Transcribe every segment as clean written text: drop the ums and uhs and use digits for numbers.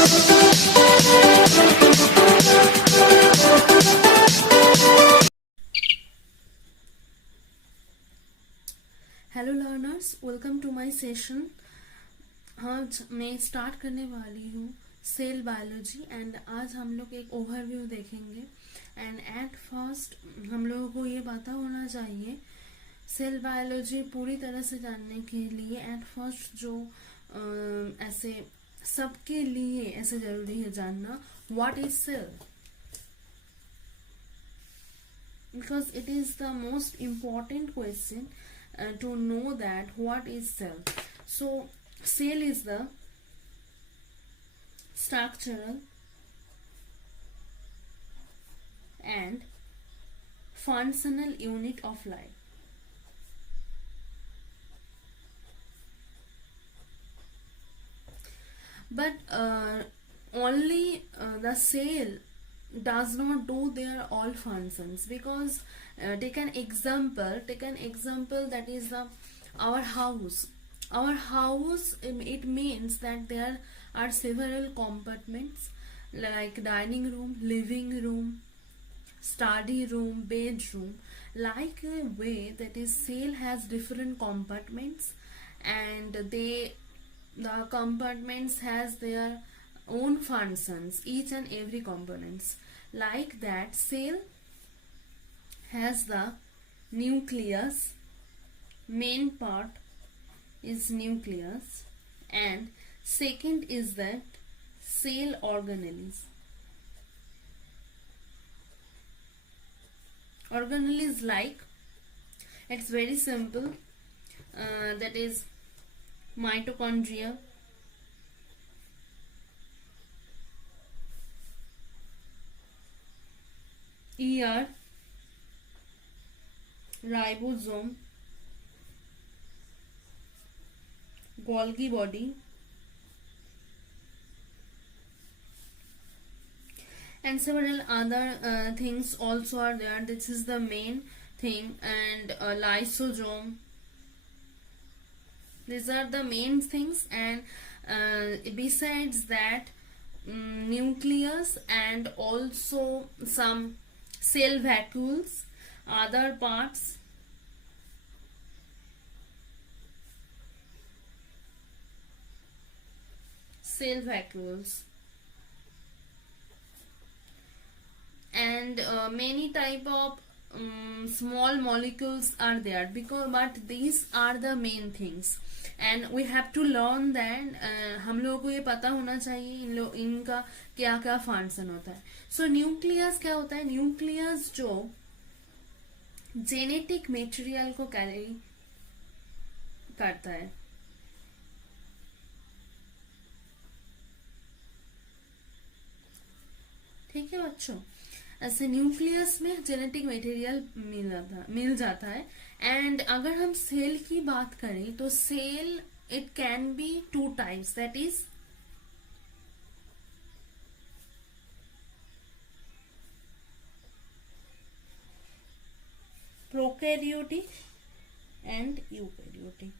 Hello learners, welcome to my session. आज मैं start करने वाली हूँ सेल बायोलॉजी एंड आज हम लोग एक ओवरव्यू देखेंगे। एंड एट फर्स्ट हम लोगों को ये पता होना चाहिए सेल बायोलॉजी पूरी तरह से जानने के लिए एट फर्स्ट जो ऐसे सबके लिए ऐसे जरूरी है जानना what is cell, because it is the most important question to know that what is cell. So cell is the structural and functional unit of life. But only the cell does not do their all functions, because take an example that is the our house. It means that there are several compartments like dining room, living room, study room, bedroom. Like a way that is cell has different compartments, and the compartments has their own functions, each and every components. Like that, cell has the nucleus, main part is nucleus, and second is that cell organelles. Organelles, like, it's very simple, that is mitochondria, ER, ribosome, Golgi body, and several other things also are there. This is the main thing, and lysosome. These are the main things, and besides that, nucleus and also some cell vacuoles, other parts, cell vacuoles, and many type of small molecules are there, but these are the main things and we have to learn that. हम लोगों को ये पता होना चाहिए इनका क्या क्या फंक्शन होता है. सो न्यूक्लियस क्या होता है? न्यूक्लियस जो जेनेटिक मटेरियल को कैरी करता है. ठीक है बच्चों, ऐसे न्यूक्लियस में जेनेटिक मटेरियल मिल जाता है. एंड अगर हम सेल की बात करें तो cell it can be two types, that is prokaryotic and eukaryotic.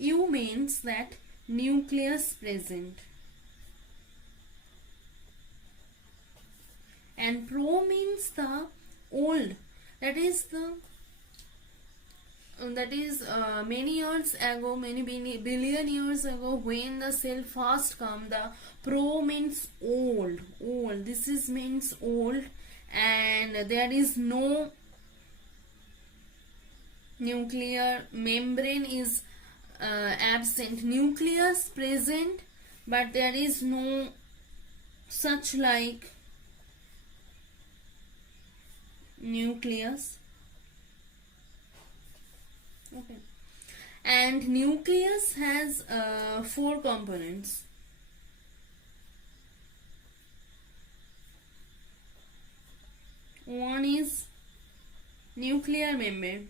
Eu means that nucleus present, and pro means the old, that is many years ago, many billion years ago, when the cell first come. The pro means old. This is means old, and there is no nuclear membrane is absent. Nucleus present, but there is no such like nucleus. Okay, and nucleus has 4 components. One is nuclear membrane,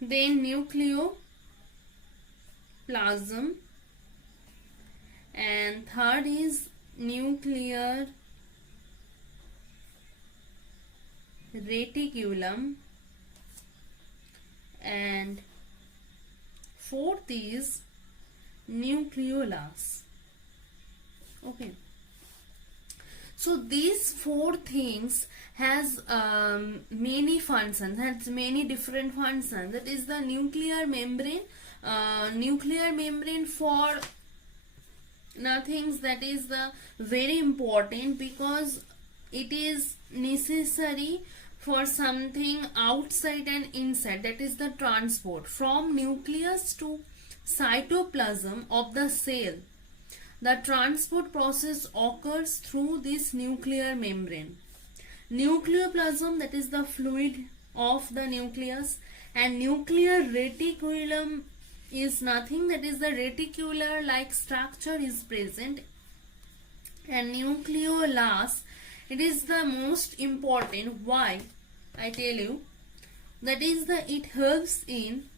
then nucleoplasm, and third is nuclear reticulum, and fourth is nucleolus. Okay, so these four things has many functions, has many different functions. That is the nuclear membrane. Nuclear membrane for nothing, that is the very important because it is necessary for something outside and inside, that is the transport from nucleus to cytoplasm of the cell. The transport process occurs through this nuclear membrane. Nucleoplasm, that is the fluid of the nucleus, and nuclear reticulum is nothing, that is the reticular like structure is present, and nucleolus, it is the most important. Why? I tell you, that is the it helps in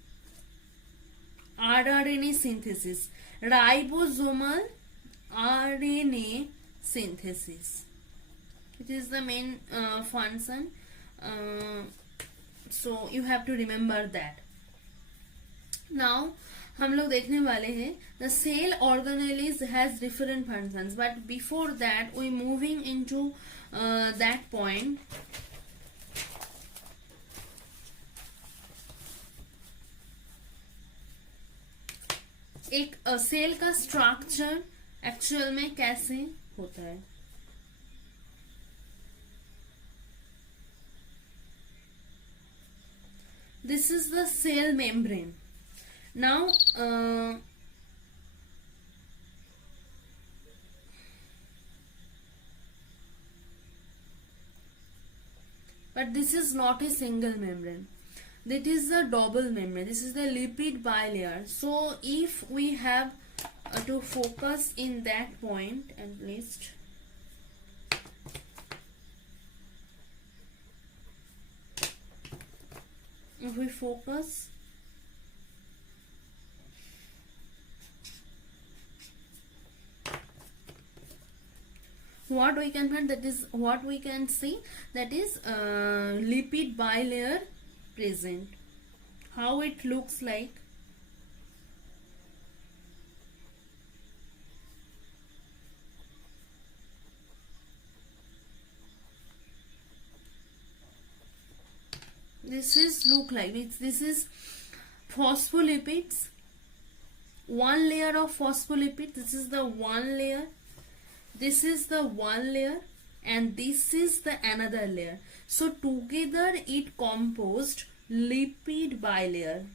rRNA synthesis, ribosomal RNA synthesis. It is the main function, so you have to remember that. Now हम लोग देखने वाले हैं the cell organelles has different functions, but before that we moving into that point. एक cell का structure actual में कैसे होता है. This is the cell membrane. Now but this is not a single membrane. That is the double membrane. This is the lipid bilayer. So if we have to focus in that point, at least if we focus, what we can find, that is what we can see, that is lipid bilayer present. How it looks like. This is look like this is phospholipids, one layer of phospholipids. This is the one layer, this is the one layer, and this is the another layer. So together it composed lipid bilayer.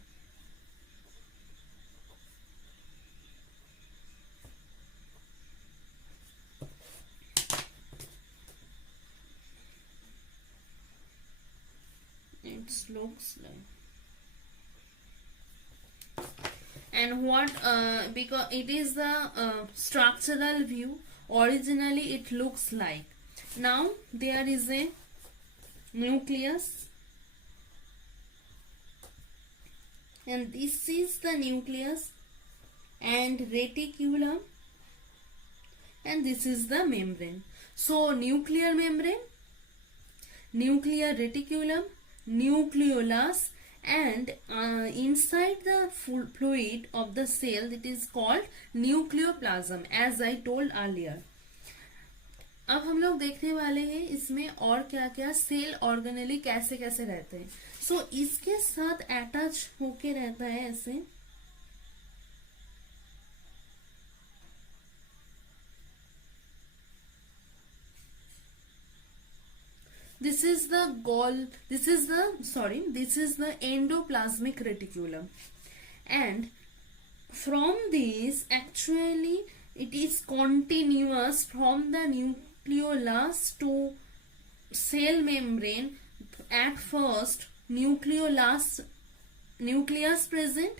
It looks like, and what because it is the structural view, originally it looks like. Now there is a nucleus, and this is the nucleus and reticulum, and this is the membrane. So nuclear membrane, nuclear reticulum, nucleolus, and inside the fluid of the cell, it is called nucleoplasm, as I told earlier. अब हम लोग देखने वाले हैं इसमें और क्या क्या सेल ऑर्गेनेली कैसे कैसे रहते हैं. सो इसके साथ अटैच होके रहता है ऐसे. This is the endoplasmic reticulum, and from this actually it is continuous from the nucleolus to cell membrane. At first nucleus present,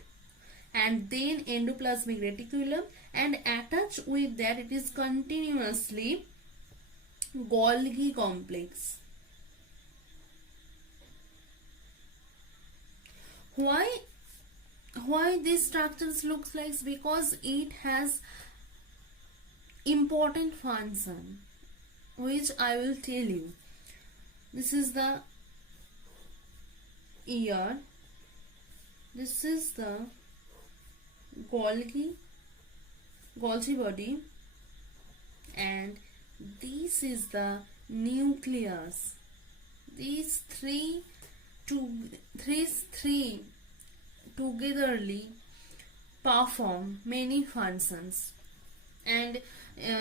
and then endoplasmic reticulum, and attached with that it is continuously Golgi complex. Why this structures looks like? Because it has important function, which I will tell you. This is the ear, This is the Golgi body, and this is the nucleus. These three togetherly perform many functions, and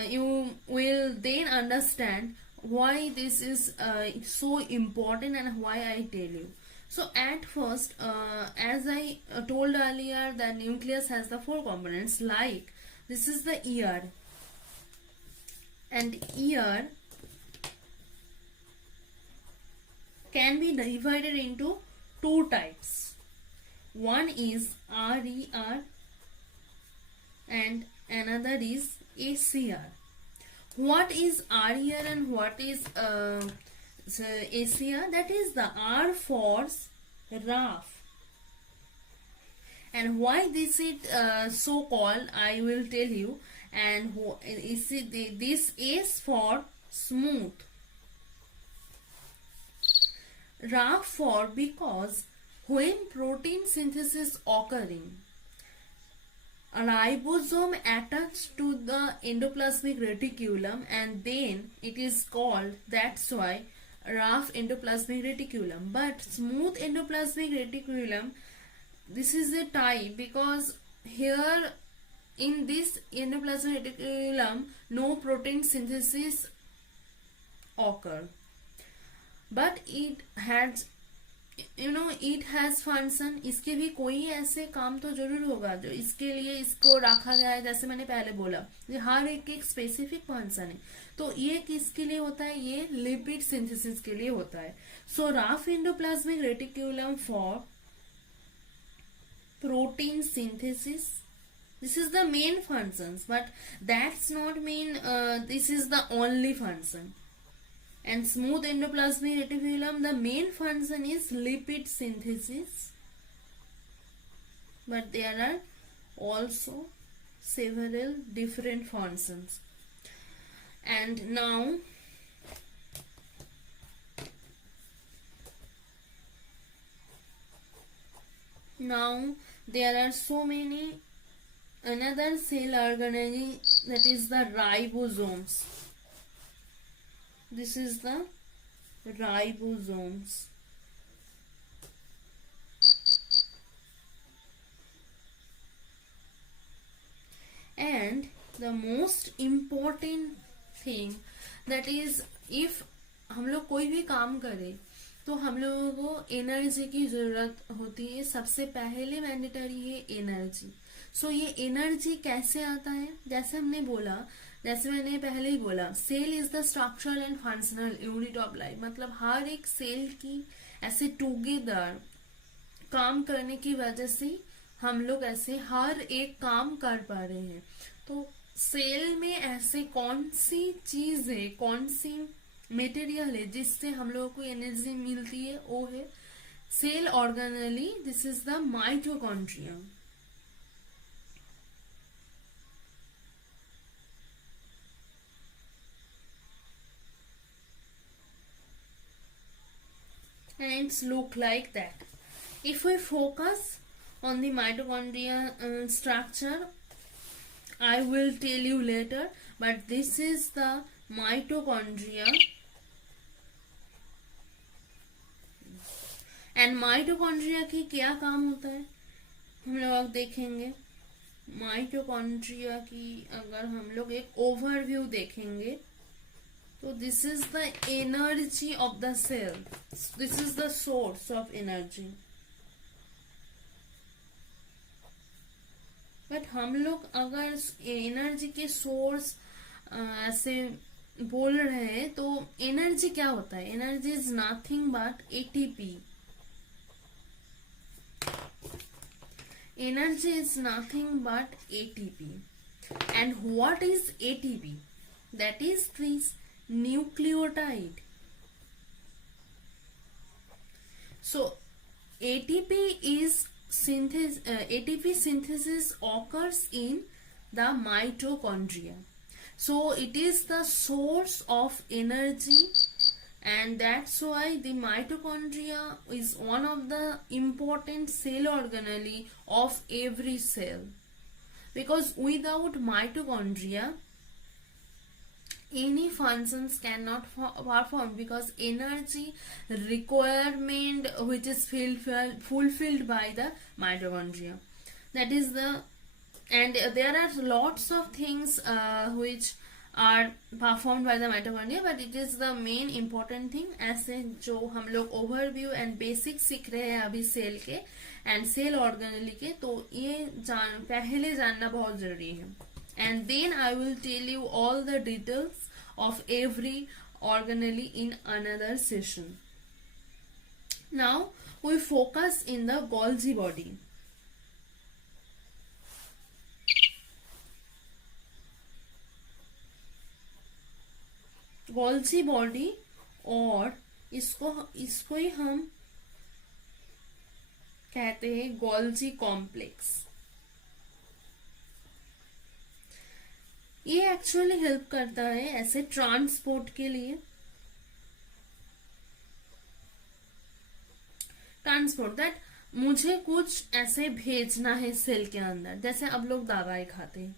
you will then understand why this is so important and why I tell you. So at first, as I told earlier, the nucleus has the four components. Like this is the ear, and ear can be divided into two types. One is RER and another is ACR. What is RER and what is ACR? That is the R for RAF. And why this is so called, I will tell you. And this is for smooth. RAF for because when protein synthesis occurring, a ribosome attached to the endoplasmic reticulum, and then it is called, that's why, RAF endoplasmic reticulum. But smooth endoplasmic reticulum, this is a type because here in this endoplasmic reticulum no protein synthesis occur, but it has it has function. इसके भी कोई ऐसे काम तो जरूर होगा जो इसके लिए इसको रखा गया है. जैसे मैंने पहले बोला, ये हर एक स्पेसिफिक फंक्शन है. तो ये किसके लिए होता है? ये लिपिड सिंथेसिस के लिए होता है. So rough endoplasmic reticulum for protein synthesis, this is the main functions, but that's not mean this is the only function. And smooth endoplasmic reticulum, the main function is lipid synthesis, but there are also several different functions. And now there are so many another cell organism, that is the ribosomes. This is the ribosomes. And the most important thing, that is, if हम लोग कोई भी काम करें तो हम लोगों को एनर्जी की जरूरत होती है. सबसे पहले मैंडेटरी है एनर्जी. सो ये एनर्जी कैसे आता है? जैसे मैंने पहले ही बोला, cell is the structural and functional unit of life. मतलब हर एक सेल की ऐसे टुगेदर काम करने की वजह से हम लोग ऐसे हर एक काम कर पा रहे हैं. तो सेल में ऐसे कौन सी चीज है, कौन सी मटेरियल है जिससे हम लोगों को एनर्जी मिलती है? वो है cell organelle. This is the mitochondria. And it's look like that. If we focus on the mitochondria structure, I will tell you later, but this is the mitochondria. And mitochondria की क्या काम होता है हम लोग अब देखेंगे. माइटोकॉन्ड्रिया की अगर हम लोग एक ओवरव्यू देखेंगे तो this is the energy of the cell. This is the source of energy. But हम लोग अगर एनर्जी के सोर्स ऐसे बोल रहे हैं तो एनर्जी क्या होता है? Energy is nothing but ATP. Energy is nothing but ATP. And what is ATP? That is this nucleotide. So ATP synthesis occurs in the mitochondria. So it is the source of energy and that's why the mitochondria is one of the important cell organelle of every cell, because without mitochondria any functions cannot perform, because energy requirement which is fulfilled by the mitochondria, that is the, and there are lots of things which are performed by the mitochondria, but it is the main important thing. ऐसे जो हम लोग overview and basic सीख रहे हैं अभी cell के and cell organelle के, तो ये पहले जानना बहुत जरूरी है. And then I will tell you all the details of every organelle in another session. Now we focus in the Golgi body. Golgi body, और इसको ही हम कहते हैं गोल्जी कॉम्प्लेक्स. ये एक्चुअली हेल्प करता है ऐसे ट्रांसपोर्ट के लिए, ट्रांसपोर्ट दैट मुझे कुछ ऐसे भेजना है सेल के अंदर. जैसे अब लोग दवाई खाते हैं,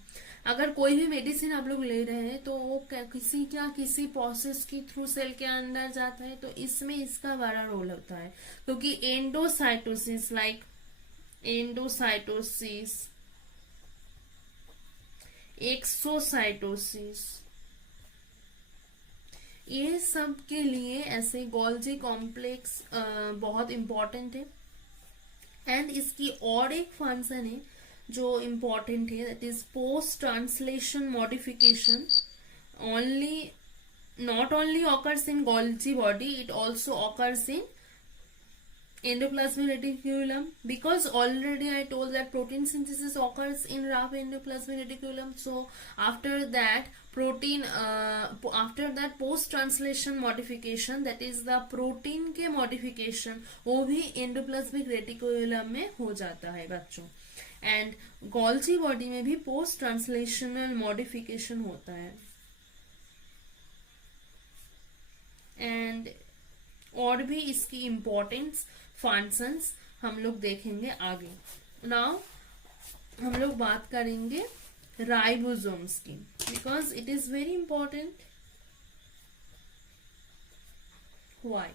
अगर कोई भी मेडिसिन आप लोग ले रहे हैं तो वो किसी प्रोसेस के थ्रू सेल के अंदर जाता है, तो इसमें इसका बड़ा रोल होता है, क्योंकि एंडोसाइटोसिस, लाइक एंडोसाइटोसिस, एक्सोसाइटोसिस, ये सब के लिए ऐसे गोल्जी कॉम्प्लेक्स बहुत इंपॉर्टेंट है. एंड इसकी और एक फंक्शन है जो इम्पोर्टेंट है, that is post translation modification. only not only occurs in Golgi body, it also occurs in endoplasmic reticulum, because already I told that protein synthesis occurs in rough endoplasmic reticulum. So after that post translation modification, that is the protein के modification, वो भी endoplasmic reticulum में हो जाता है बच्चों. And Golgi body में भी पोस्ट ट्रांसलेशनल मॉडिफिकेशन होता है. एंड और भी इसकी इम्पोर्टेंस फंक्शंस हम लोग देखेंगे आगे. नाउ हम लोग बात करेंगे राइबोसोम्स की, because it is very important. Why?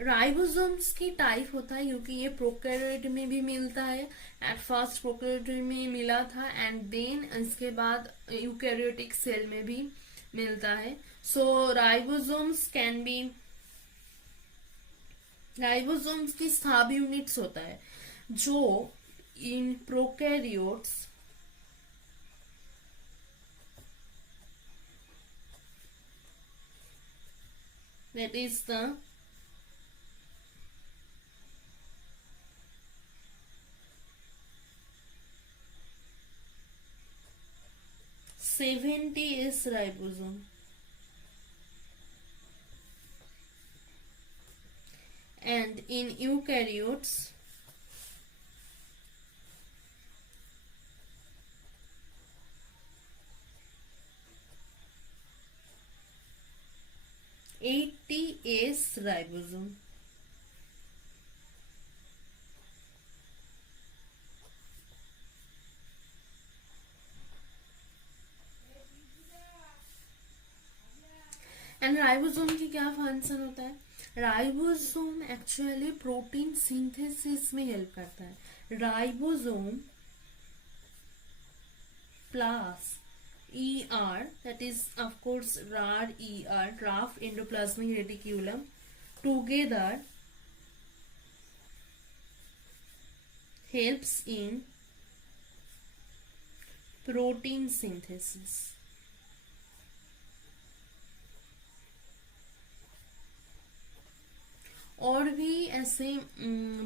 Ribosomes की टाइप होता है, क्योंकि ये प्रोकैरियोट में भी मिलता है. एट फर्स्ट प्रोकैरियोट में मिला था, एंड देन इसके बाद यूकैरियोटिक सेल में भी मिलता है. सो राइबोसोम्स की सब यूनिट्स होता है जो in prokaryotes that is the 70S ribosome, and in eukaryotes 80S ribosome. And ribosome की क्या फंक्शन होता है? राइबोसोम एक्चुअली प्रोटीन सिंथेसिस में हेल्प करता है. Ribosome plus ER, that is of course RAR, rough endoplasmic reticulum, together helps in protein synthesis. और भी ऐसे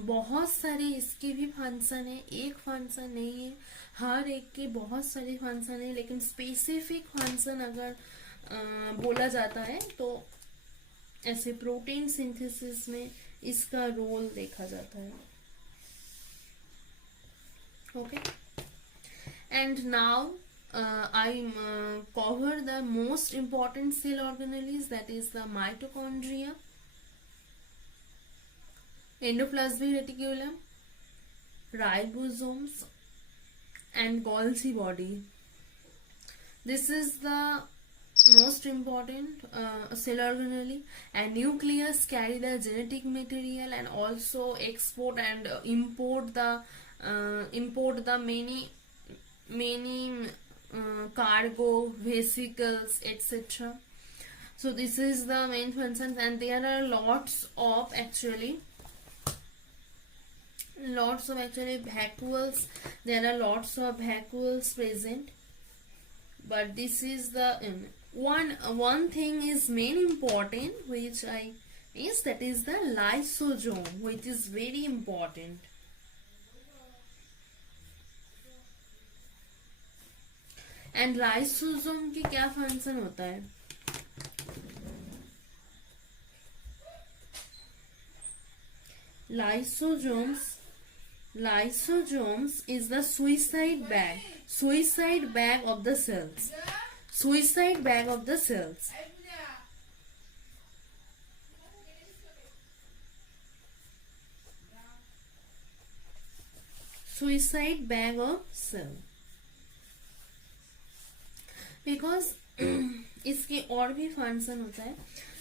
बहुत सारे इसके भी फंक्शन है, एक फंक्शन नहीं है, हर एक के बहुत सारे फंक्शन है, लेकिन स्पेसिफिक फंक्शन अगर बोला जाता है तो ऐसे प्रोटीन सिंथेसिस में इसका रोल देखा जाता है. Okay, and now I cover the most important cell organelles, that is the mitochondria, endoplasmic reticulum, ribosomes, and Golgi body. This is the most important cell organelle, and nucleus carry the genetic material and also export and import the many cargo vesicles, etc. So this is the main functions, and there are lots of vacuoles. There are lots of vacuoles present, but this is the one thing is main important, that is the lysosome, which is very important. And lysosome की क्या function होता है? Lysosomes is the suicide bag of the cells. Suicide bag of the cells. Suicide bag of cell. Because इसके और भी function होता है.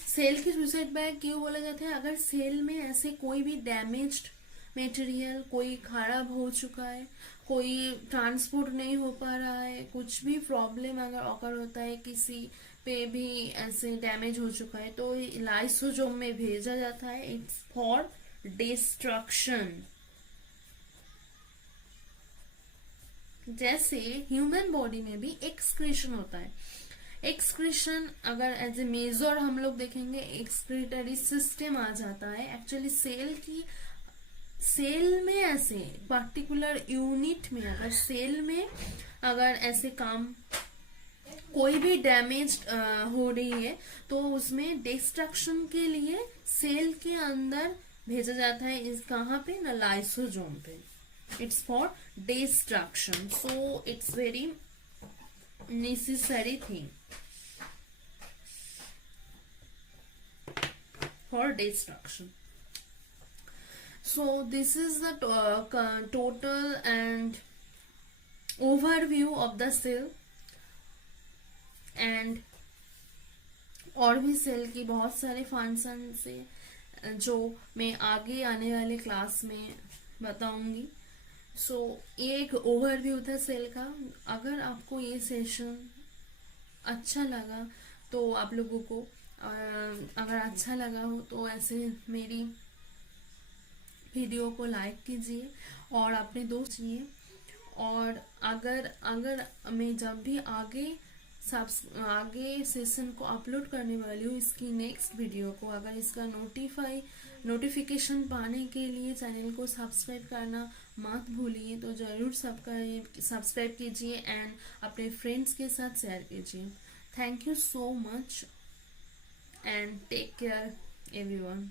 Cell की सुसाइड बैग क्यों बोला जाता है? अगर सेल में ऐसे कोई भी डैमेज्ड मटेरियल, कोई खराब हो चुका है, कोई ट्रांसपोर्ट नहीं हो पा रहा है, कुछ भी प्रॉब्लम अगर ऑकर होता है, किसी पे भी ऐसे डैमेज हो चुका है, तो लाइसोसोम में भेजा जाता है. It's for destruction. जैसे ह्यूमन बॉडी में भी एक्सक्रीशन होता है. एक्सक्रीशन अगर एज ए मेजर हम लोग देखेंगे, एक्सक्रीटरी सिस्टम आ जाता है. एक्चुअली सेल में ऐसे पर्टिकुलर यूनिट में, अगर सेल में अगर ऐसे काम कोई भी डैमेज हो रही है, तो उसमें डिस्ट्रक्शन के लिए सेल के अंदर भेजा जाता है. इस कहाँ पे ना, लाइसोसोम पे. It's for destruction, so it's very necessary thing for destruction. So this is the total and overview of the cell. and और भी सेल की बहुत सारे फंक्शन से जो मैं आगे आने वाले क्लास में बताऊंगी. सो ये एक ओवरव्यू था सेल का. अगर आपको ये सेशन अच्छा लगा तो आप लोगों को अगर अच्छा लगा हो तो ऐसे मेरी वीडियो को लाइक कीजिए और अपने दोस्त कीजिए. और अगर मैं जब भी आगे सेशन को अपलोड करने वाली हूँ, इसकी नेक्स्ट वीडियो को, अगर इसका नोटिफिकेशन पाने के लिए चैनल को सब्सक्राइब करना मत भूलिए. तो जरूर सब्सक्राइब कीजिए एंड अपने फ्रेंड्स के साथ शेयर कीजिए. Thank you so much and take care everyone.